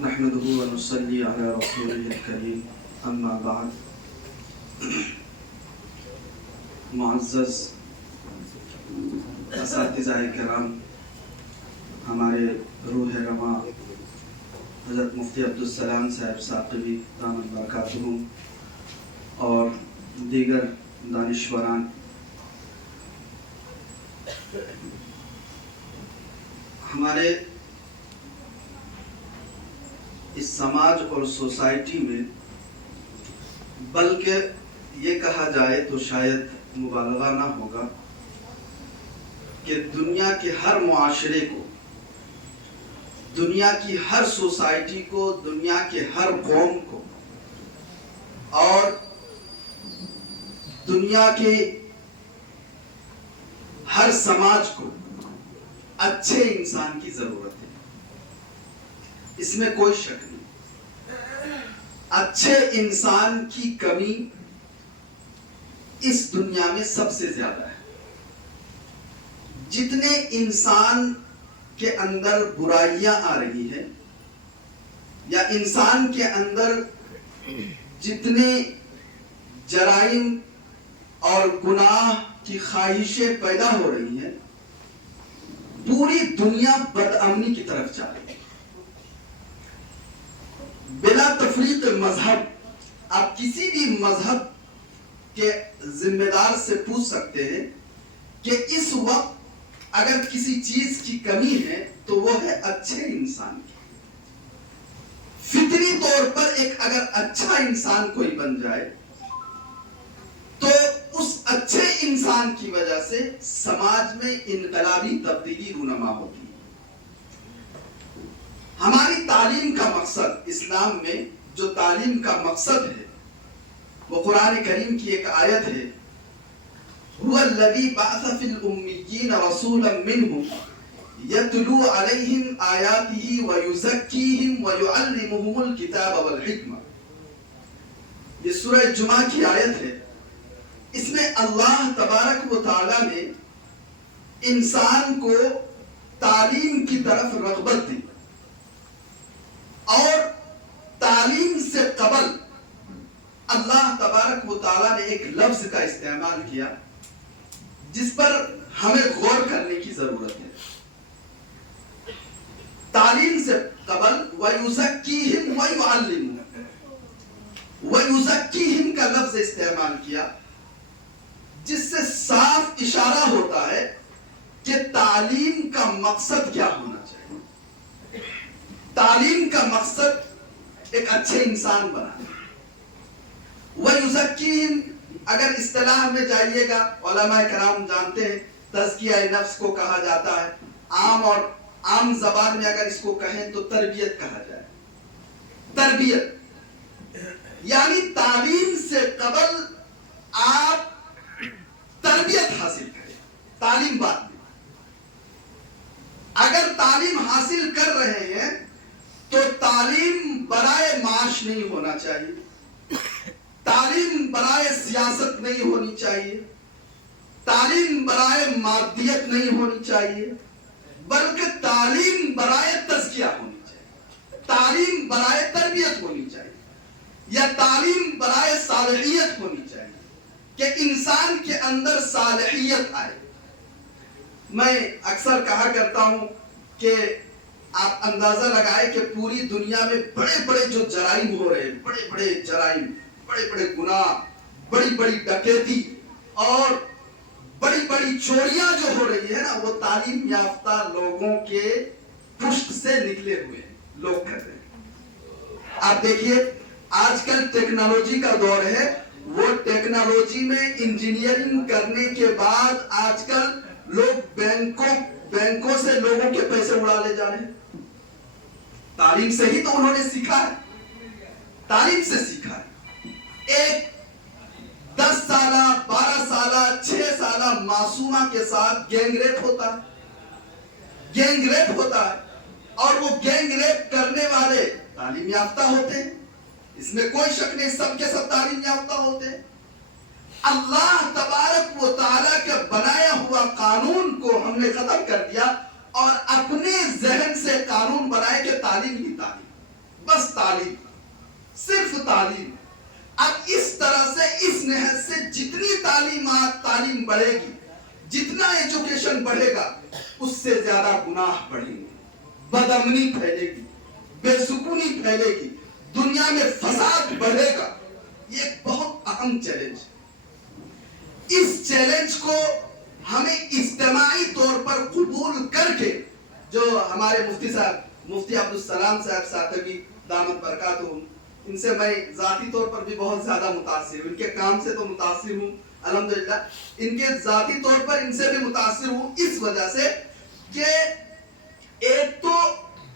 نحمده ونصلي على رسوله الكريم اما بعد. معزز اساتذہ کرام، ہمارے روح رواں حضرت مفتی عبدالسلام صاحب ثاقبی دامت برکاتہم اور دیگر دانشوران، ہمارے اس سماج اور سوسائٹی میں، بلکہ یہ کہا جائے تو شاید مبالغہ نہ ہوگا کہ دنیا کے ہر معاشرے کو، دنیا کی ہر سوسائٹی کو، دنیا کے ہر قوم کو اور دنیا کے ہر سماج کو اچھے انسان کی ضرورت ہے. اس میں کوئی شک نہیں. اچھے انسان کی کمی اس دنیا میں سب سے زیادہ ہے. جتنے انسان کے اندر برائیاں آ رہی ہیں یا انسان کے اندر جتنے جرائم اور گناہ کی خواہشیں پیدا ہو رہی ہیں، پوری دنیا بدامنی کی طرف جا رہی ہے. بلا تفریق مذہب، آپ کسی بھی مذہب کے ذمہ دار سے پوچھ سکتے ہیں کہ اس وقت اگر کسی چیز کی کمی ہے تو وہ ہے اچھے انسان کی. فطری طور پر ایک اگر اچھا انسان کوئی بن جائے تو اس اچھے انسان کی وجہ سے سماج میں انقلابی تبدیلی رونما ہوتی ہے. ہماری تعلیم کا مقصد، اسلام میں جو تعلیم کا مقصد ہے، وہ قرآن کریم کی ایک آیت ہے، هو الذی بعث فی الامیین رسولا منہم یتلو علیہم آیاتہ ویزکیہم ویعلمہم الکتاب والحکمہ. یہ سورہ جمعہ کی آیت ہے. اس میں اللہ تبارک و تعالی نے انسان کو تعلیم کی طرف رغبت دی، اور تعلیم سے قبل اللہ تبارک و تعالی نے ایک لفظ کا استعمال کیا جس پر ہمیں غور کرنے کی ضرورت ہے. تعلیم سے قبل وَيُزَكِّيهِمْ وَيُعَلِّمُهُمْ، وَيُزَكِّيهِمْ کا لفظ استعمال کیا جس سے صاف اشارہ ہوتا ہے کہ تعلیم کا مقصد کیا ہونا چاہیے. تعلیم کا مقصد ایک اچھے انسان بنانا. وَيُزَكِّيهِمْ اگر اصطلاح میں جائیے گا، علماء کرام جانتے ہیں تزکیہ نفس کو کہا جاتا ہے. عام زبان میں اگر اس کو کہیں تو تربیت کہا جائے. تربیت یعنی تعلیم سے قبل آپ تربیت حاصل کریں. تعلیم بعد میں. اگر تعلیم حاصل کر رہے ہیں تو تعلیم برائے معاش نہیں ہونا چاہیے، تعلیم برائے سیاست نہیں ہونی چاہیے، تعلیم برائے مادیت نہیں ہونی چاہیے، بلکہ تعلیم برائے تزکیہ ہونی چاہیے، تعلیم برائے تربیت ہونی چاہیے، یا تعلیم برائے صالحیت ہونی چاہیے کہ انسان کے اندر صالحیت آئے. میں اکثر کہا کرتا ہوں کہ آپ اندازہ لگائے کہ پوری دنیا میں بڑے بڑے جو جرائم ہو رہے ہیں، بڑے بڑے جرائم، بڑے بڑے گناہ، بڑی بڑی ڈکیتی اور بڑی بڑی چوریاں جو ہو رہی ہے نا، وہ تعلیم یافتہ لوگوں کے پشت سے نکلے ہوئے لوگ کر رہے ہیں. آپ دیکھیے آج کل ٹیکنالوجی کا دور ہے. وہ ٹیکنالوجی میں انجینئرنگ کرنے کے بعد آج کل لوگ بینکوں سے لوگوں کے پیسے اڑا لے جا رہے ہیں. تعلیم سے ہی تو انہوں نے سیکھا ہے، تعلیم سے سیکھا ہے. ایک 10 سالہ 12 سالہ 6 سالہ معصومہ کے ساتھ گینگ ریپ ہوتا ہے، گینگ ریپ ہوتا ہے، اور وہ گینگ ریپ کرنے والے تعلیم یافتہ ہوتے ہیں. اس میں کوئی شک نہیں، سب کے سب تعلیم یافتہ ہوتے ہیں. اللہ تبارک و تعالیٰ کے بنایا ہوا قانون کو ہم نے ختم کر دیا اور اپنے ذہن سے قانون بنائے کہ تعلیم ہی تعلیم. بس تعلیم, صرف تعلیم. اب اس طرح سے اس نہج سے جتنی تعلیم بڑھے گی, جتنا ایجوکیشن بڑھے گا, اس سے زیادہ گناہ بڑھیں گے, بدامنی پھیلے گی, بے سکونی پھیلے گی, دنیا میں فساد بڑھے گا. یہ ایک بہت اہم چیلنج ہے. اس چیلنج کو ہمیں اجتماعی طور پر قبول کر کے, جو ہمارے مفتی صاحب مفتی عبدالسلام صاحب ساتوی دامت برکاتہم, ان سے میں ذاتی طور پر بھی بہت زیادہ متاثر ہوں. ان کے کام سے تو متاثر ہوں الحمدللہ, ان کے ذاتی طور پر ان سے بھی متاثر ہوں اس وجہ سے کہ ایک تو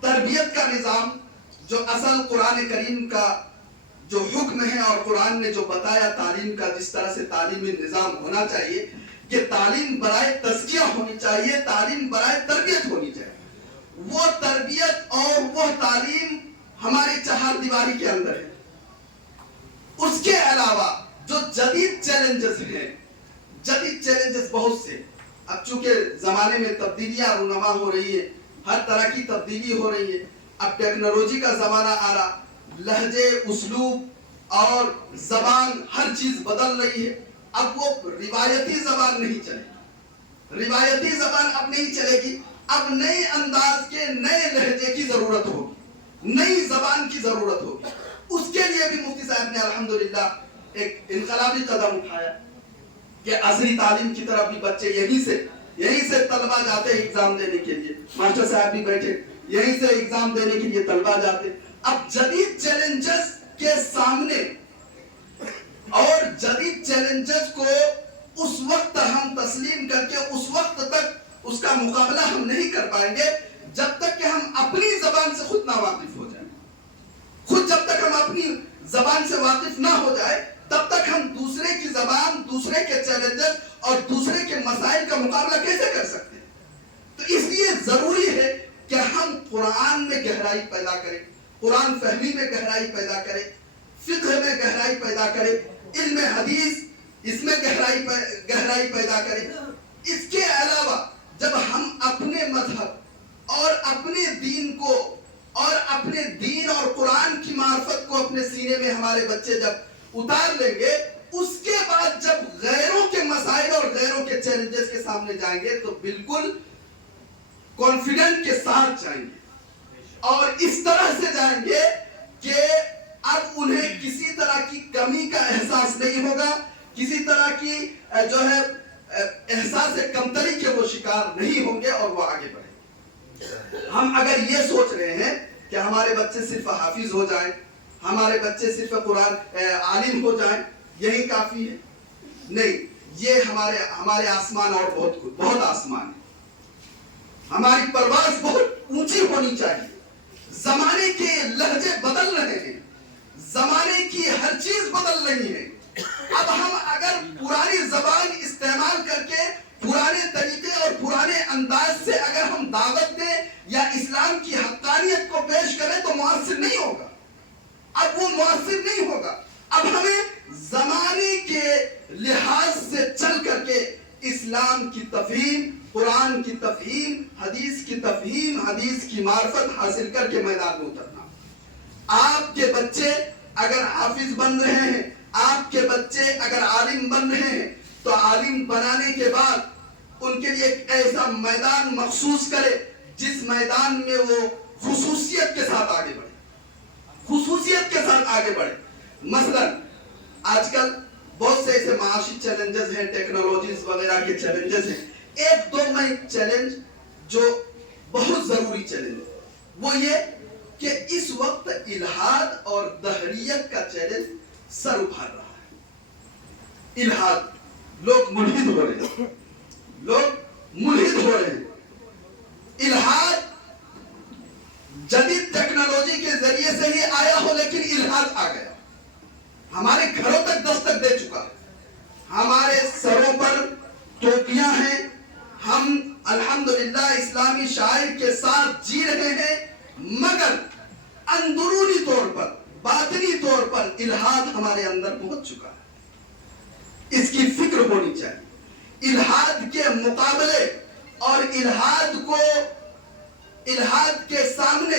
تربیت کا نظام جو اصل قرآن کریم کا جو حکم ہے اور قرآن نے جو بتایا تعلیم کا, جس طرح سے تعلیمی نظام ہونا چاہیے کہ تعلیم برائے تزکیہ ہونی چاہیے, تعلیم برائے تربیت ہونی چاہیے. وہ تربیت اور وہ تعلیم ہماری چہار دیواری کے اندر ہے. اس کے علاوہ جو جدید چیلنجز ہیں, جدید چیلنجز بہت سے. اب چونکہ زمانے میں تبدیلیاں رونما ہو رہی ہے, ہر طرح کی تبدیلی ہو رہی ہے. اب ٹیکنالوجی کا زمانہ آ رہا, لہجے, اسلوب اور زبان ہر چیز بدل رہی ہے. اب وہ روایتی زبان نہیں چلے گی, روایتی زبان اب نہیں چلے گی. اب نئے انداز کے نئے لہجے کی ضرورت ہوگی, نئی زبان کی ضرورت ہوگی. اس کے لیے بھی مفتی صاحب نے الحمدللہ ایک انقلابی قدم اٹھایا کہ عصری تعلیم کی طرف بھی بچے یہیں سے طلبہ جاتے ہیں ایگزام دینے کے لیے. ماسٹر صاحب بھی بیٹھے, یہیں سے ایگزام دینے کے لیے طلبہ جاتے. اب جدید چیلنجز کے سامنے اور جدید چیلنجز کو اس وقت ہم تسلیم کر کے اس وقت تک اس کا مقابلہ ہم نہیں کر پائیں گے جب تک کہ ہم اپنی زبان سے خود نہ واقف ہو جائیں. خود جب تک ہم اپنی زبان سے واقف نہ ہو جائے تب تک ہم دوسرے کی زبان, دوسرے کے چیلنجز اور دوسرے کے مسائل کا مقابلہ کیسے کر سکتے ہیں؟ تو اس لیے ضروری ہے کہ ہم قرآن میں گہرائی پیدا کریں, قرآن فہمی میں گہرائی پیدا کریں, فقہ میں گہرائی پیدا کریں, علم حدیث اس میں گہرائی پیدا کریں. اس کے علاوہ جب ہم اپنے مذہب اور اپنے دین کو اور اپنے دین اور قرآن کی معرفت کو اپنے سینے میں ہمارے بچے جب اتار لیں گے, اس کے بعد جب غیروں کے مسائل اور غیروں کے چیلنجز کے سامنے جائیں گے تو بالکل کانفیڈنٹ کے ساتھ جائیں گے اور اس طرح سے جائیں گے کہ اب انہیں کسی طرح کی کمی کا احساس نہیں ہوگا, کسی طرح کی جو ہے احساس کمتری کے وہ شکار نہیں ہوں گے اور وہ آگے بڑھیں گے. ہم اگر یہ سوچ رہے ہیں کہ ہمارے بچے صرف حافظ ہو جائیں, ہمارے بچے صرف قرآن عالم ہو جائیں, یہی کافی ہے, نہیں, یہ ہمارے آسمان اور بہت آسمان ہے. ہماری پرواز بہت اونچی ہونی چاہیے. زمانے کے لہجے بدل رہے ہیں, زمانے کی ہر چیز بدل رہی ہے. اب ہم اگر پرانی زبان استعمال کر کے پرانے طریقے اور پرانے انداز سے اگر ہم دعوت دیں یا اسلام کی حقانیت کو پیش کریں تو مؤثر نہیں ہوگا. اب وہ مؤثر نہیں ہوگا. اب ہمیں زمانے کے لحاظ سے چل کر کے اسلام کی تفہیم, قرآن کی تفہیم, حدیث کی تفہیم, حدیث کی معرفت حاصل کر کے میدان میں اترنا. آپ کے بچے اگر حافظ بن رہے ہیں, آپ کے بچے اگر عالم بن رہے ہیں تو عالم بنانے کے بعد ان کے لیے ایک ایسا میدان مخصوص کرے جس میدان میں وہ خصوصیت کے ساتھ آگے بڑھے, خصوصیت کے ساتھ آگے بڑھے. مثلا آج کل بہت سے ایسے معاشی چیلنجز ہیں, ٹیکنالوجیز وغیرہ کے چیلنجز ہیں. ایک دو میں چیلنج جو بہت ضروری چیلنج ہے وہ یہ کہ اس وقت الحاد اور دہریت کا چیلنج سر اٹھا رہا ہے. الحاد, لوگ ملحد ہو رہے ہیں, لوگ ملحد ہو رہے ہیں. الحاد جدید ٹیکنالوجی کے ذریعے سے ہی آیا ہو لیکن الحاد آ گیا, ہمارے گھروں تک دستک دے چکا ہے. ہمارے سروں پر ٹوپیاں ہیں, ہم الحمدللہ اسلامی شعائر کے ساتھ جی رہے ہیں, مگر اندرونی طور پر, باطنی طور پر الحاد ہمارے اندر پہنچ چکا ہے. اس کی فکر ہونی چاہیے. الحاد کے مقابلے اور الحاد کے سامنے